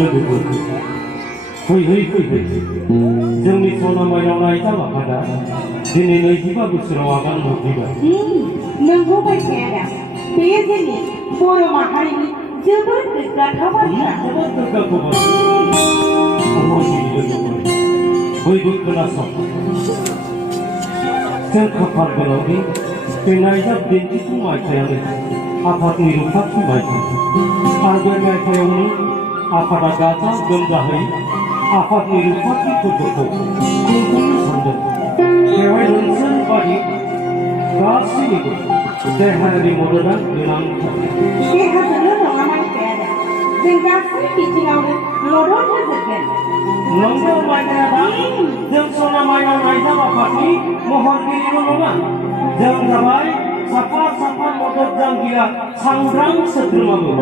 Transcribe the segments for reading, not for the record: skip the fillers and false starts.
लोगोफोर फैयै जोंनि सनामायाव नायजा माखादा दिनै 25 बोसोराव आगान होफैबाय। नंगौ बायदिया दा बेयो जोंनि बर' माहारिनि जोबोद गोग्गाथाव बाथ्रा। जोबोद गोग्गाथाव बाथ्रा। बयबो खोनासं। जों खाफाल गोनांदि बे नायजाब दिन्थिफुं मायथाइयानो आफादनि रुफाथि मायथाइ आरो बे मायथाइयावनो आफादा गाजा गोमजाहै आफादनि रुफाथि फोरबोखौ खुंफुंनो सानदों। बेवहाय ओनसोलबादि गासैनिबो देहायारि मददआ गोनांथार। देहाजोंल' नङा मानसिया दा जों गासै बिथिङावनो मदद होजोबगोन। नंगौ मायथाइया जों सनामायाव नायजाब आफादनि महरगिरिल' नङा, जों जाबाय साफा साफा मदद जांगिया सांग्रां सोद्रोमाबो।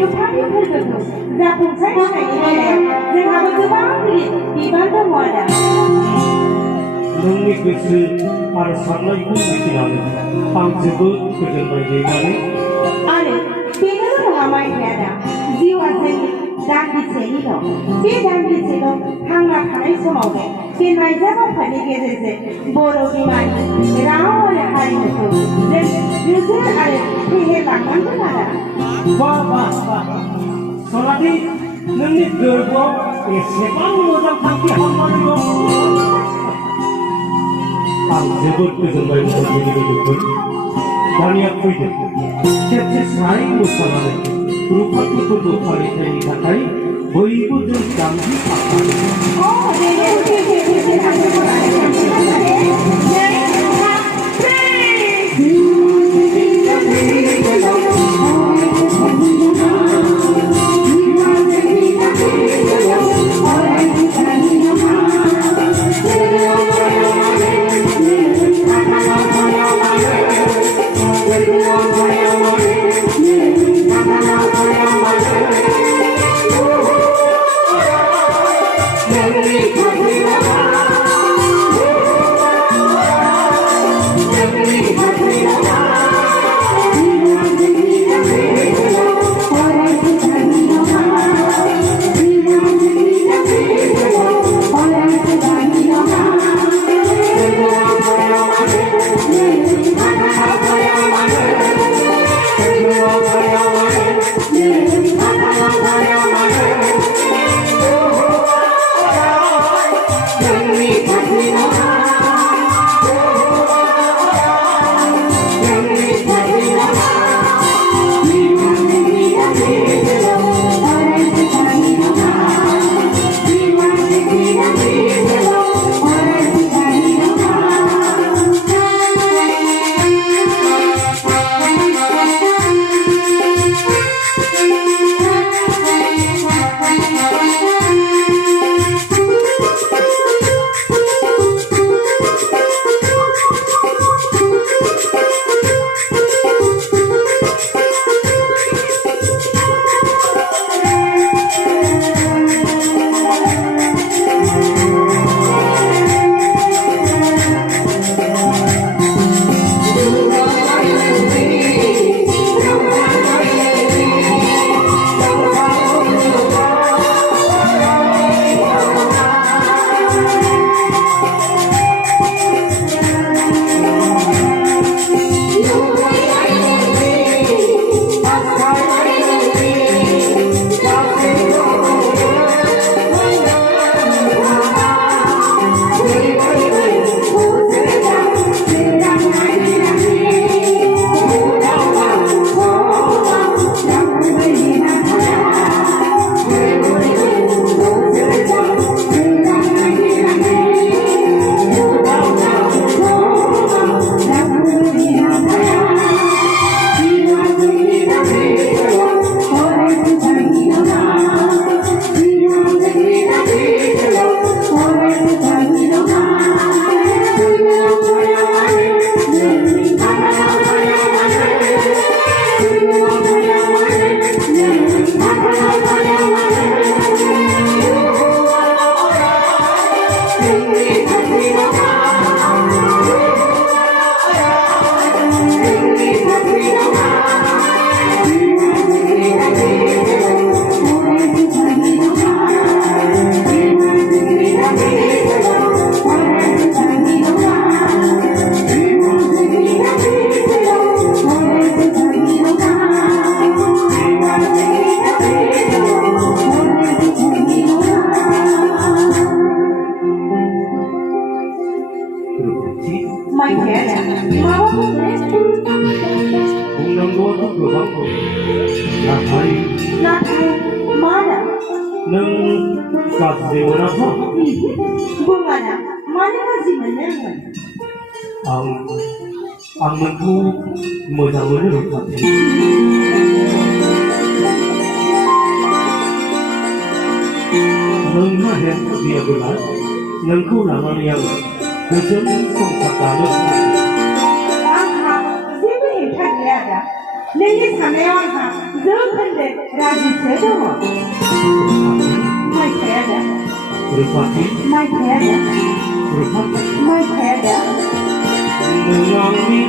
रुफाथि फोरबोखौ जाफुंसार होनायनि बेलायाव जोंहाबो गोबां बिबान दङ आदा। नोंनि गोसो आरो साननायखौ मिथिनानै आं जोबोद गोजोननाय मोनबाय। आरो बेनोल' नङा मायथाइया दा जिउआ जोंनि दान्दिसेनिल'। बे दान्दिसेल' थांना थानाय समावनो बे नायजाब आफादनि गेजेरजों बर' बिमानि राव आरो हारिमुखौ जों नोजोर आरो फेहेरलांनांगोन आदा। वाह वाह वाह सनाथि, नोंनि गोरबोआव एसेबां मोजां थांखि हाबनानै दं। आं जोबोद गोजोनबाय महरगिरि लोगोफोर। दानिया फैदो खेबसे सानै मोसानानै रुफाथि फोरबो फालिथायनि थाखाय बयबो जों जानजि खाफ्रायो। Yeah. मावनांगौआथ' गोबां दं नाथाय मारा नों गाज्रि मोनाथ' बुङाना मानो गाज्रि मोनो आं नोंखौ मोजां मोनो रुफाथि नोंहा हेंथा गैयाब्ला नोंखौ लानानै आं गोजोन संसार दानो आंहा जेबो हेंथा गैया आदा नोंनि साननायाव आंहा जौखोन्दो राजिसो दङ माइथाय आदा रुफाथि माइथाय आदा रुफाथि माइथाय आदा नों आंनि